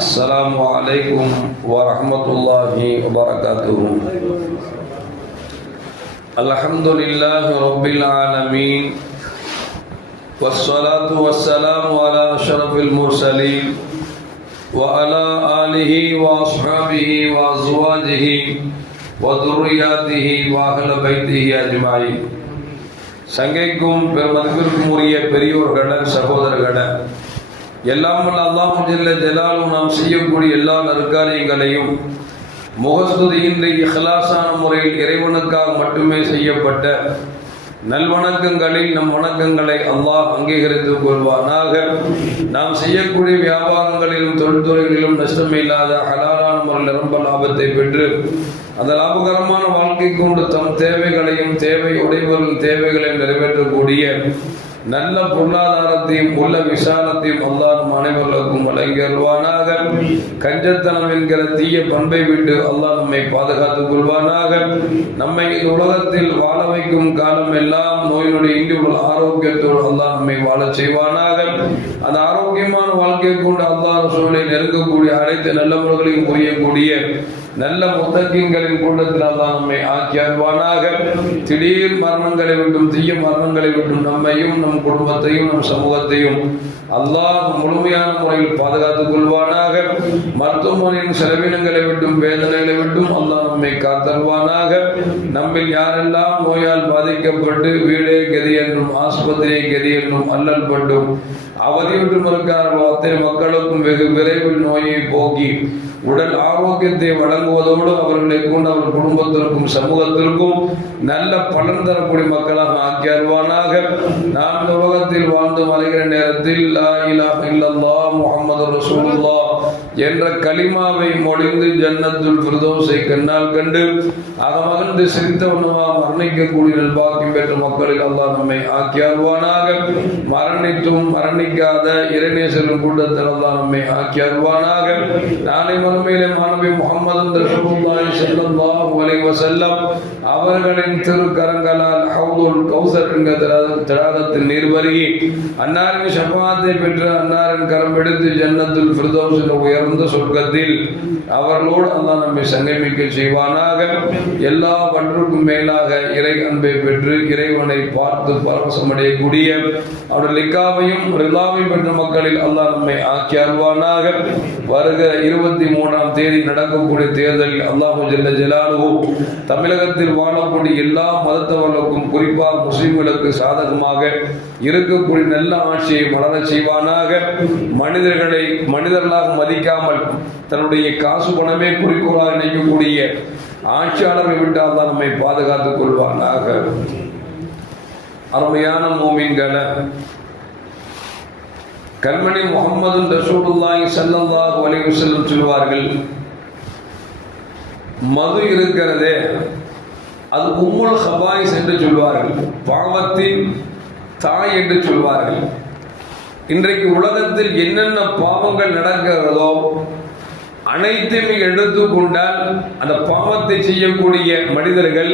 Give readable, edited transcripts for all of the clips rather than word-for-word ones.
السلام عليكم ورحمة الله وبركاته. الحمد لله رب العالمين والصلاة والسلام على أشرف المرسلين وعلى آله وأصحابه وأزواجه وذرياته وأهل بيته أجمعين. சங்கைக்கும் மதிப்பிற்கும் உரிய பெரியோர்கள சகோதரர்கள, எல்லாம் அல்லாஹ் ஜல்ல ஜலாலுஹு நாம் செய்யக்கூடிய எல்லா நற்காரியங்களையும் முகஸ்துதியின்றி இஹ்லாஸான முறையில் இறைவனுக்காக மட்டுமே செய்யப்பட்ட நல்வணக்கங்களில் நம் வணக்கங்களை அல்லாஹ் அங்கீகரித்துக் கொள்வானாக. நாம் செய்யக்கூடிய வியாபாரங்களிலும் தொழில்துறைகளிலும் நஷ்டமில்லாத ஹலாலான முறையில் நிரம்ப லாபத்தை பெற்று அந்த லாபகரமான வாழ்க்கை கொண்டு தம் தேவைகளையும் தேவை உடையவர்களின் தேவைகளையும் நிறைவேற்றக்கூடிய நல்ல பொருளாதாரத்தையும் உள்ள விசாலத்தையும் அல்லாஹ் நம் அனைவர்களுக்கும் வழங்கிடுவானாக. கஞ்சத்தனம் என்கிற தீய பண்பை விட்டு அல்லாஹ் நம்மை பாதுகாத்துக் கொள்வானாக. நம்மை உலகத்தில் வாழ வைக்கும் காலம் எல்லாம் நோயினுடைய இன்றுள்ள ஆரோக்கியத்தோடு அல்லாஹ் நம்மை வாழ செய்வானாக. அந்த ஆரோக்கியமான வாழ்க்கையை கொண்டு அல்லாஹ் ரசூலை நெருங்கக்கூடிய அனைத்து நல்லவர்களையும் புரியக்கூடிய நல்ல முத்தகின்களின் கூட்டத்தில் அல்லாஹ் நம்மை ஆக்கி அருள்வானாக. திடீர் மரணங்களை விட்டும் தீய மரணங்களை விட்டும் நம்மையும் நம் குடும்பத்தையும் நம் சமூகத்தையும் அல்லாஹ் முழுமையான முறையில் பாதுகாத்துக் கொள்வானாக. மருத்துவமனையின் செலவினங்களை விட்டும் வேதனைகளை விட்டும் அல்லாஹ் நம்மை காத்தருவானாக. நம்மில் யாரெல்லாம் நோயால் பாதிக்கப்பட்டு வீடே கதி என்றும் ஆஸ்பத்திரியை கதி என்றும் அல்லல் பட்டும் அவதியுற்றும் இருக்கிறார்களோ அத்தனை மக்களுக்கும் வெகு விரைவில் நோயை போக்கி உடல் ஆரோக்கியத்தை வழங்குவதோடு அவர்களை கொண்டு அவர் குடும்பத்திற்கும் சமூகத்திற்கும் நல்ல பலன் தரக்கூடிய மக்களாக ஆக்கி அருள்வானாக. நாம் உலகத்தில் வாழ்ந்து மறைகிற நேரத்தில் லா இலாஹ இல்லல்லாஹ் முஹம்மது ரசூலுல்லாஹ் என்ற கலிமாவை மொழிந்து ஜன்னத்துல் ஃபிர்தௌஸை கண்ணால் கண்டு அகமகிழ்ந்து சிரித்தவனமாக மரணிக்கக்கூடிய நல்பாக்கியம் பெற்ற மக்களில் அல்லாஹ் நம்மை ஆக்கி அருள்வானாக. மரணித்தும் மரணிக்காத இறைநேசரின் கூட்டத்தில் அல்லாஹ் நம்மை ஆக்கி அருள்வானாக. நாளை மறுமையிலே மாணவி முஹம்மது ரசூலுல்லாஹி ஸல்லல்லாஹு அலைஹி வஸல்லம் அவர்களின் திருக்கரங்களால் ஹவுதுல் கௌசர் என்கிற தடாகத்தில் நீர் பருகி அன்னாரின் ஷஃபாஅத்தை பெற்று அன்னாரின் கரம் எடுத்து ஜன்னத்துல் ஃபிர்தௌஸ் என்ற உயர்ந்த சொர்க்கத்தில் அவர்களோடு அல்லாஹ் நம்மை சங்கமிக்க செய்வானாக. எல்லா பற்றுக்கும் மேலாக இறை அன்பை பெற்று இறைவனை பார்த்து பரவசமடையக்கூடிய அவருடைய லிக்காவையும் ரிலாவையும் பெற்ற மக்களில் அல்லாஹ் நம்மை ஆக்கி அருள்வானாக. வருகிற 23ஆம் தேதி நடக்கக்கூடிய தேர்தலில் அல்லாஹ் ஜல்ல ஜலாலுஹு தமிழகத்தில் வாழக்கூடிய எல்லா மதத்தவர்களுக்கும் குறிப்பாக முஸ்லிம்களுக்கு சாதகமாக இருக்கக்கூடிய நல்ல ஆட்சியை வளர செய்வானாக. மனிதர்களை மனிதர்களாக மதிக்காமல் தன்னுடைய காசு பணமே குறிக்கோளாக நினைக்கக்கூடிய ஆட்சியாளரை விட்டு அல்லாஹ் நம்மை பாதுகாத்துக் கொள்வானாக. அருமையான மோமின்களை, கண்மணி முஹம்மது ரசூலுல்லாஹி ஸல்லல்லாஹு அலைஹி வஸல்லம் சொல்வார்கள், மது இருக்கிறதே அது உம்முல் ஹபாயிஸ் என்று சொல்வார்கள், பாவத்தின் தாய் என்று சொல்வார்கள். இன்றைக்கு உலகத்தில் என்னென்ன பாவங்கள் நடக்கிறதோ அனைத்தையும் எடுத்துக்கொண்டால் அந்த பாவத்தை செய்யக்கூடிய மனிதர்கள்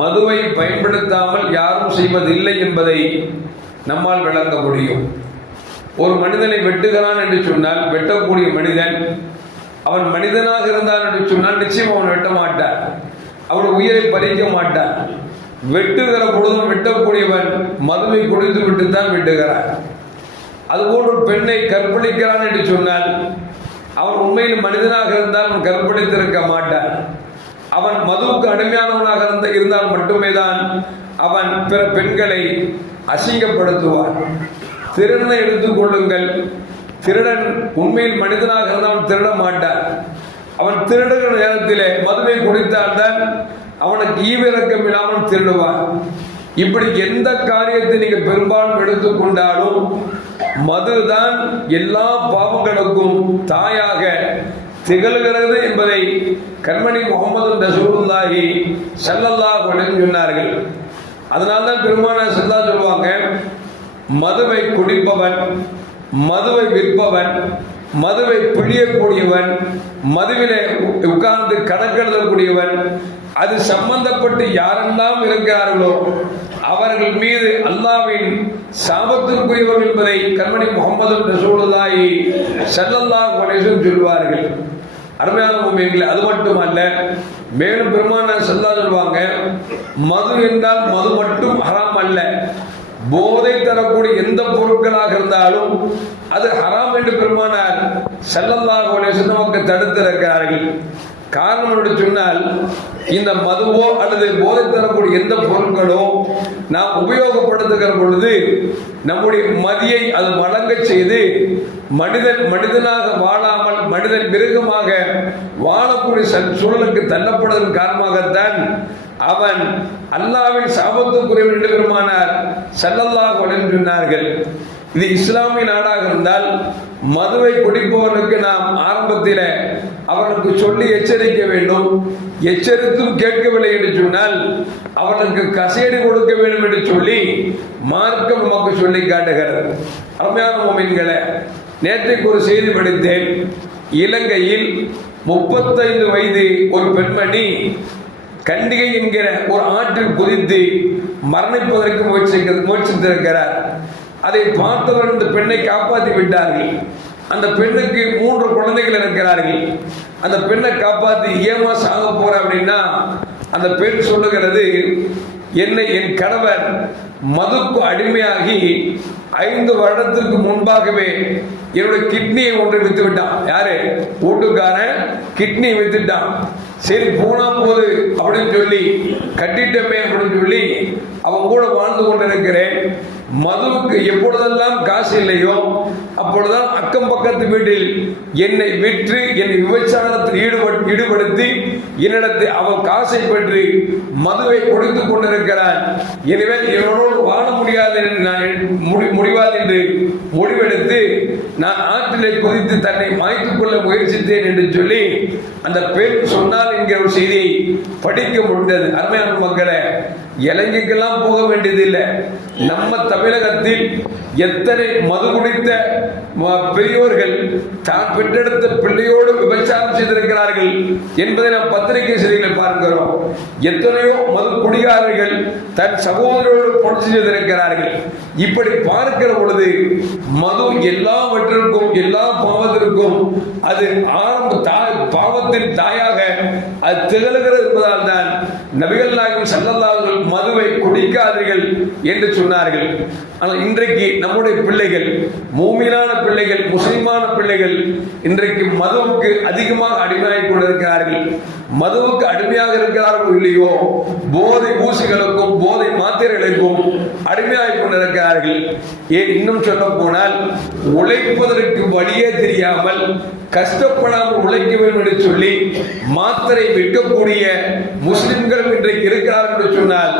மதுவை பயன்படுத்தாமல் யாரும் செய்வதில்லை என்பதை நம்மால் விளங்க முடியும். ஒரு மனிதனை வெட்டுகிறான் என்று சொன்னால் வெட்டக்கூடிய மனிதன் அவன் மனிதனாக இருந்தான் என்று சொன்னால் நிச்சயம் அவன் வெட்ட மாட்டான், அவன் உயிரை பறிக்க மாட்டான். வெட்டுகிற பொழுதும் வெட்டக்கூடியவன் மதுவை குடித்து விட்டுத்தான் வெட்டுகிறான். அதுபோன்று பெண்ணை கற்பழிக்கிறான் என்று சொன்னால் அவன் உண்மையில் மனிதனாக இருந்தால் அவன் கற்பழித்திருக்க மாட்டான். அவன் மதுவுக்கு அடிமையானவனாக இருந்தால் மட்டுமே தான் அவன் பிற பெண்களை அசிங்கப்படுத்துவான். திருடனை எடுத்துக் கொள்ளுங்கள், திருடன் உண்மையில் மனிதனாக இருந்தால் திருட மாட்டான். அவன் திருடுகிற நேரத்திலே மதுவை குடித்தால்தான் அவனுக்கு ஈவிரக்கம் இல்லாமல் திருடுவான். இப்படி எந்த காரியத்தை நீங்க பெரும்பாலும் எடுத்துக்கொண்டாலும் மதுதான் எல்லா பாவங்களுக்கும் தாயாக திகழ்கிறது என்பதை கண்மணி முஹம்மது ரசூலுல்லாஹி ஸல்லல்லாஹு அலைஹி சொன்னார்கள். அதனால்தான் பெருமானார் ஸல்லல்லாஹு சொல்லுவாங்க, மதுவை குடிப்பவன், மதுவை விற்பவன், மதுவை பிழியக்கூடியவன், மதுவிலே உட்கார்ந்து கணக்கெழுதக்கூடியவன், அது சம்பந்தப்பட்டு யாரெல்லாம் இருக்கிறார்களோ அவர்கள் மீது அல்லாஹ்வின் சாபத்திற்குரியவர்கள் என்பதை கண்மணி முஹம்மது ரசூலுல்லாஹி ஸல்லல்லாஹு அலைஹி வஸல்லம் சொல்வார்கள். அருமையான முஃமின்களே, அது மட்டுமல்ல, மேலும் பெருமானார் ஸல்லல்லாஹு சொல்வாங்க, மது என்றால் மது மட்டும் ஹராம் அல்ல, போதை தரக்கூடிய எந்த பொருட்களாக இருந்தாலும் அது ஹராம் என்று பெருமானார் ஸல்லல்லாஹு அலைஹி வஸல்லம் நமக்கு தடுத்திருக்கிறார்கள். காரணம் என்று சொன்னால், இந்த மதுவோ அல்லது போதை தரக்கூடிய எந்த பொருட்களோ நாம் உபயோகப்படுத்துகிற பொழுது நம்முடைய மதியை அது வழங்க செய்து மனிதனாக வாழாமல் மனிதன் மிருகமாக வாழக்கூடிய சூழலுக்கு தள்ளப்படுவதன் காரணமாகத்தான் அவன் அல்லாஹ்வின் சாபத்துக்குரியவன் என்று பெருமானார் ஸல்லல்லாஹு அலைஹி வஸல்லம் சொன்னார்கள். இது இஸ்லாமிய நாடாக இருந்தால் மதுவை குடிப்பவனுக்கு நாம் ஆரம்பத்தில் அவனுக்கு சொல்லி எச்சரிக்க வேண்டும். எச்சரித்தும் கேட்கவில்லை என்று சொன்னால் அவனுக்கு கசேடி கொடுக்க வேண்டும் என்று சொல்லி மார்க்கம் நமக்கு சொல்லி காட்டுகிறது. அருமையான முஃமின்களே, நேற்றைக்கு ஒரு செய்தி படித்தேன். இலங்கையில் 35 வயது ஒரு பெண்மணி கண்டிகை என்கிற ஒரு ஆற்றில் குதித்து மரணிப்பதற்கு முயற்சித்திருக்கிறார். அதை பார்த்தவர் அந்த பெண்ணை காப்பாற்றி விட்டார்கள். அந்த பெண்ணுக்கு 3 குழந்தைகள் இருக்கிறார்கள். அந்த பெண்ணை காப்பாற்றி ஏமா சாக போற அப்படின்னா அந்த பெண் சொல்லுகிறது, என்னை என் கணவர் மதுக்கு அடிமையாகி 5 வருடத்திற்கு முன்பாகவே என்னுடைய கிட்னியை ஒன்றை வித்து விட்டான். யாரு? வீட்டுக்காரன் கிட்னியை வித்துட்டான். சரி போனா போது அப்படின்னு சொல்லி கட்டிட்டமே அப்படின்னு சொல்லி அவன் கூட வாழ்ந்து கொண்டிருக்கிறேன். மதுவுக்கு எப்பொழுதெல்லாம் காசு இல்லையோ அப்பொழுதுதான் அக்கம் பக்கத்து வீட்டில் என்னை விற்று என்னை விபச்சாரத்தில் ஈடுபடுத்தி என்னிடத்தை அவன் காசை பெற்று மதுவை கொடுத்துக் கொண்டிருக்கிறான். எனவே இவனோடு வாழ முடியாது என்று முடிவெடுத்து நான் ஆற்றிலே குதித்து தன்னை மாய்த்துக் கொள்ள முயற்சித்தேன் என்று சொல்லி அந்த பெண் சொன்னால் என்கிற ஒரு செய்தியை படிக்க முடிந்தது. அருமையான மக்களே, இலங்கைக்கெல்லாம் போக வேண்டியதில்லை. நம்ம தமிழகத்தில் எத்தனை மது குடித்த பெரியோர்கள் தான் பெற்றெடுத்த பிள்ளையோடு விபச்சாரம் செய்திருக்கிறார்கள் என்பதை நாம் பத்திரிகை செய்திகளை பார்க்கிறோம். எத்தனையோ மது குடிகாரர்கள் தன் சகோதரோடு கொலை செய்திருக்கிறார்கள். இப்படி பார்க்கிற பொழுது மது எல்லாவற்றிற்கும் எல்லா பாவத்திற்கும் அது பாவத்தின் தாயாக அது திகழ்கிறது என்பதால் தான் நபிகள் நாயகம் ஸல்லல்லாஹு அலைஹி வஸல்லம் மதுவை குடிக்காதீர்கள் என்று சொன்னார்கள். ஆனால் இன்றைக்கு நம்முடைய பிள்ளைகள், மூமினான பிள்ளைகள், முஸ்லிமான பிள்ளைகள் இன்றைக்கு மதுவுக்கு அதிகமாக அடிமையாகிக் கொண்டிருக்கிறார்கள். மதுவுக்கு அடிமையாக இருக்கிறார்கள் இல்லையோ, போதை ஊசிகளுக்கும் போதை மாத்திரைகளுக்கும் அடிமையாகிக் கொண்டிருக்கிறார்கள். ஏன் இன்னும் சொல்ல போனால், உழைப்பதற்கு வழியே தெரியாமல் கஷ்டப்படாமல் உழைக்க வேண்டும் என்று சொல்லி மாத்திரை விற்கக்கூடிய முஸ்லிம்கள் இன்றைக்கு இருக்கிறார்கள் என்று சொன்னால்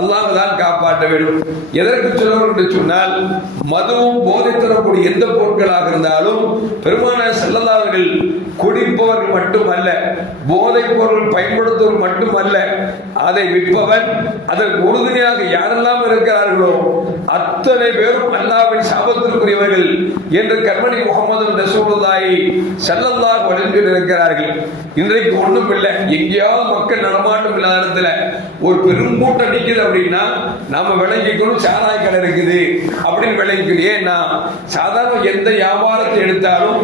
அல்லாஹ் தான் காப்பாற்ற வேண்டும். எதற்கு சொல்லுவோம் என்று சொன்னால், மதுவும் போதை தரக்கூடிய எந்த பொருட்களாக இருந்தாலும் பெருமானார் ஸல்லல்லாஹு அலைஹி வஸல்லம் குடிப்பவர்கள் மட்டுமல்ல, போதை பொருள் பயன்படுத்துவர்கள் மட்டுமல்ல, அதை விற்பவன் அதற்கு உறுதுணையாக யாரெல்லாம் இருக்கிறார்களோ அத்தனை பேரும் அல்லாஹ்வின் சாபத்திற்குரியவர்கள் என்று கண்மணி முஹம்மது ரசூலுல்லாஹி ஸல்லல்லாஹு அலைஹி வஸல்லம் இருக்கிறார்கள். இன்றைக்கு ஒண்ணும் இல்லை, எங்கேயாவது மக்கள் நடமாட்டம் இல்லாத இடத்துல ஒரு பெரும் கூட்டம் நிற்குது அப்படின்னா நாம விளங்கிக்கணும், சாராய கடை இருக்குது அப்படின்னு விளங்கிக்கணும். ஏன்னா சாதாரண எந்த வியாபாரத்தை எடுத்தாலும்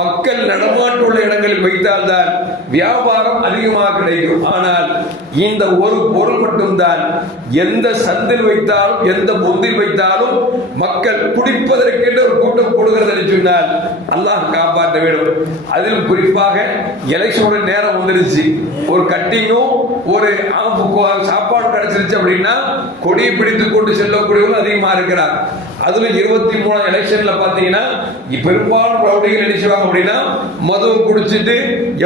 மக்கள் நடமாட்டம் உள்ள இடங்களில் வைத்தால்தான் வியாபாரம் அதிகமாக கிடைக்கும். ஆனால் இந்த ஒரு பொருள் மட்டும்தான் எந்த சந்தில் வைத்தாலும் எந்த பொந்தில் வைத்தாலும் மக்கள் குடிப்பதற்கென்று ஒரு கூட்டம் கொடுக்கிறது என்று சொன்னால் அல்லாஹ் காப்பாற்ற வேண்டும். அதிலும் குறிப்பாக எலெக்ஷனோட நேரம் வந்துருச்சு. ஒரு கட்டிங்கும் ஒரு சாப்பாடு கிடைச்சிருச்சு அப்படின்னா கொடியை பிடித்துக் கொண்டு செல்லக்கூடியவர்கள் அதிகமா இருக்கிறார். அதுல 23 எலெக்ஷன்ல பாத்தீங்கன்னா பெரும்பாலும் ரவுடிகள் நினைச்சுவாங்க அப்படின்னா மதுவை குடிச்சிட்டு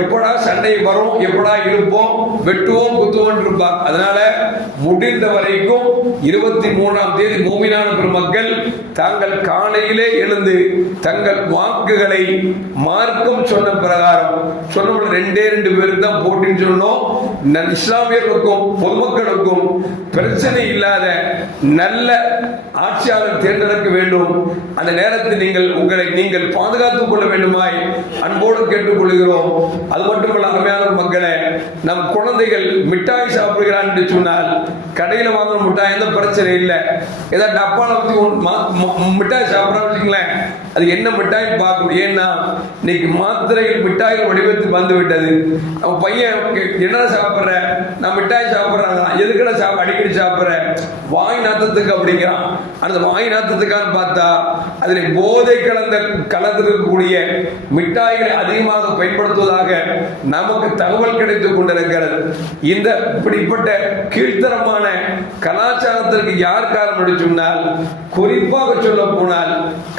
எப்படா சண்டை வரும், எப்படா இருப்போம், வெட்டுவோம், குத்துவோம் இருப்பாங்க. அதனால முடிந்த வரைக்கும் 23ஆம் தேதி மூமினான பெருமக்கள் தாங்கள் காலையிலே எழுந்து தங்கள் வாக்குகளை மார்க்கம் சொன்ன பிரகாரம் சொன்ன 2 பேருக்கு தான் போட்டின்னு சொன்னோம். இஸ்லாமியர்களுக்கும் பொதுமக்களுக்கும் பிரச்சனை இல்லாத நல்ல ஆட்சியாளர் தேர்ந்தெடுக்க வேண்டும். அந்த நேரத்தில் நீங்கள் பாதுகாத்துக் கொள்ள வேண்டுமாய் அன்போடு கேட்டுக்கொள்கிறோம். அது மட்டுமல்ல, அருமையான மக்களே, நம் குழந்தைகள் மிட்டாய் சாப்பிடுகிறான் என்று சொன்னால் கடையில் வாங்குற மிட்டாய் எந்த பிரச்சனை இல்லை. ஏதாவது டப்பால வச்சு மிட்டாய் சாப்பிட்றான்னு வச்சுங்களேன், அது என்ன மிட்டாய் பார்க்கணும். ஏன்னா இன்னைக்கு மாத்திரைகள் மிட்டாய்கள் வடிவத்தில் வந்து விட்டது. அவன் பையன் என்ன சாப்பிட்ற, நான் மிட்டாய் சாப்பிட்றாங்க, எதுக்கட அடிக்கடி சாப்பிட்றேன், வாய் நாத்தத்துக்கு அப்படிங்கிறான். அந்த வாய் நாத்தத்துக்கான்னு பார்த்தா அதில் போதை கலந்திருக்கக்கூடிய மிட்டாய்களை அதிகமாக பயன்படுத்துவதாக நமக்கு தகவல் கிடைத்துக் கொண்டிருக்கிறது. இந்த இப்படிப்பட்ட கீழ்த்தரமான கலாச்சாரத்திற்கு யார் காரணம் என்று சொன்னால், குறிப்பாக சொல்ல போனால்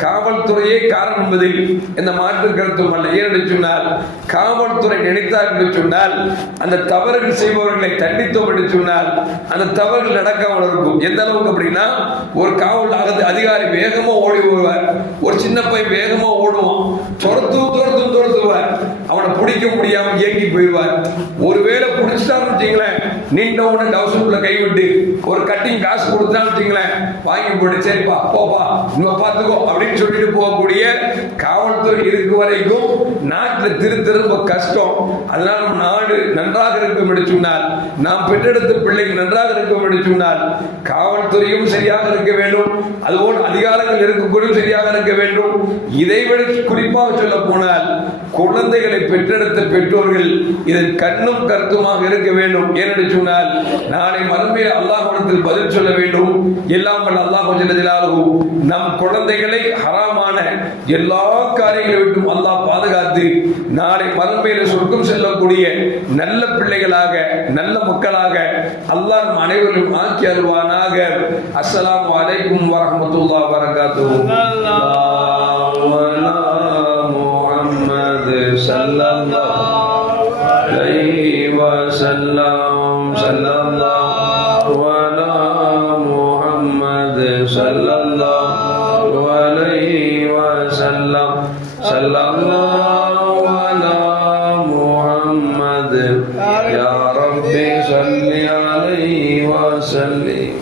காவல்துறையே காரணம் என்பதில் எந்த மாற்று கருத்தும் அல்ல. ஏனென்று சொன்னால் காவல்துறை நினைத்தார் என்று சொன்னால் அந்த தவறுகள் செய்பவர்களை தண்டித்தோம் என்று சொன்னால் அந்த தவறுகள் நடக்காமல் இருக்கும். எந்த அளவுக்கு அப்படின்னா, ஒரு காவல் அதிகாரி வேகமா ஓடி வருவார், ஒரு சின்ன பையன் வேகமா ஓடுவான், துரத்துவார், அவனை பிடிக்க முடியாம ஏங்கி போயிடுவார். ஒருவேளை பிடிச்சிட்டான்னு வச்சுங்களேன், நின்ற உடனே டவுசருக்குள்ள கைவிட்டு ஒரு கட்டிங் காசு கொடுத்தான்னு வச்சுங்களேன், வாங்கி போட்டு சரிப்பா போப்பா நம்ம பார்த்துக்கோ அப்படின்னு சொல்லிட்டு போகக்கூடிய காவல்துறை இருக்கு வரைக்கும் நாட்டில் திரும்ப கஷ்டம். அதனால நம்ம நாடு நன்றாக இருக்கும் என்று சொன்னால், நாம் பெற்றெடுத்த பிள்ளைகள் நன்றாக இருக்கும் என்று சொன்னால் காவல்துறையும் சரியாக இருக்க வேண்டும், அதுபோல் அதிகாரங்கள் இருக்கக்கூடிய சரியாக இருக்க வேண்டும். இதைவிட குறிப்பாக சொல்ல போனால் குழந்தைகளை பெற்றெடுத்த பெற்றோர்கள் இதன் கண்ணும் கருத்துமாக இருக்க வேண்டும். ஏனென்று சொன்னால் நாளை மறுமையில் அல்லாஹ்விடத்தில் பதில் சொல்ல வேண்டும். எல்லாம் வல்ல அல்லாஹ் நம் குழந்தைகளை ஹராமான எல்லா காரியங்களை விட்டும் அல்லாஹ் பாதுகாத்து நாளை மறுமையில் சொர்க்கம் செல்லக்கூடிய நல்ல பிள்ளைகளாக நல்ல மக்களாக அல்லாஹ் நம் அனைவரும் ஆக்கி அருள்வானாக. அஸ்ஸலாமு அலைக்கும் வரஹ்மத்துல்லாஹி வபரகாத்துஹு. ஸல்லல்லாஹு அலைஹி வஸல்லம் ஸல்லல்லாஹு அலா முஹம்மத் ஸல்லல்லாஹு அலைஹி வஸல்லம் ஸல்லல்லாஹு அலா முஹம்மத் யா ரப்பி ஸல்லி அலைஹி வஸல்லிம்.